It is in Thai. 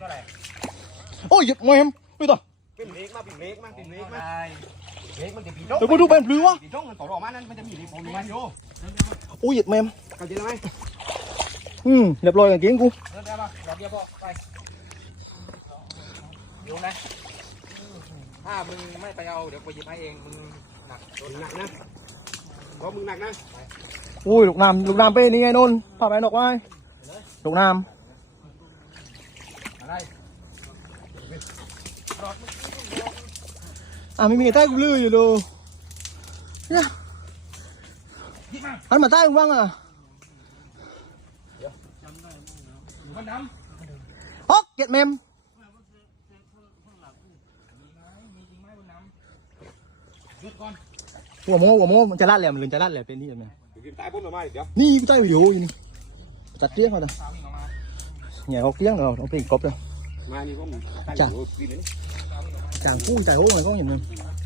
เท่าไหร่โอ้ยหยิบแมมไปต่อเป็นเล็กมาเป็นเล็กมาเป็นเล็กมาเล็กมันจะปีเดี๋ยวมาดูเป็นพลือวะปีจ้องมันต่อรอมานั้นมันจะมีรีโฟอยู่มันโยโอ้ยหยิบแมมเข้าใจไหมอืมเรียบร้อยกับเก่งกูเดินได้ปะเราเดียวพอไปโยนนะถ้ามึงไม่ไปเอาเดี๋ยวกูหยิบให้เองมึงหนักโดนหนักนะเพราะมึงหนักนะโอ้ยลูกน้ำลูกน้ำไปนี่ไงนนท์พาไปดอกไม้ลูกน้อะไรำ อะไม่มีใต้กูลืออยู่ดูเนี่ยหันมาใต้มึงบ้างอะอยู่บนน้ฮอกเก็ดแมมำมีจริงไหมบนน้ำหยุดก่อนหัวโมหัวโมมันจะลาดแหลมหรือจะลาดแหลมเป็นที่ไหนอยู่ตายปุ๊บหรือไม่เดี๋ยวนี่กูใต้วิดีโออยู่นี่จัดเตี้ยงเขาจ้ะสาววิ่งออกมาเนี่ยเขาเตี้ยงเราเอาเพลงกบเลย มานี่ผมจ้ะปีนี้จางกู้ใจโอ้ยก็เห็นมึงเ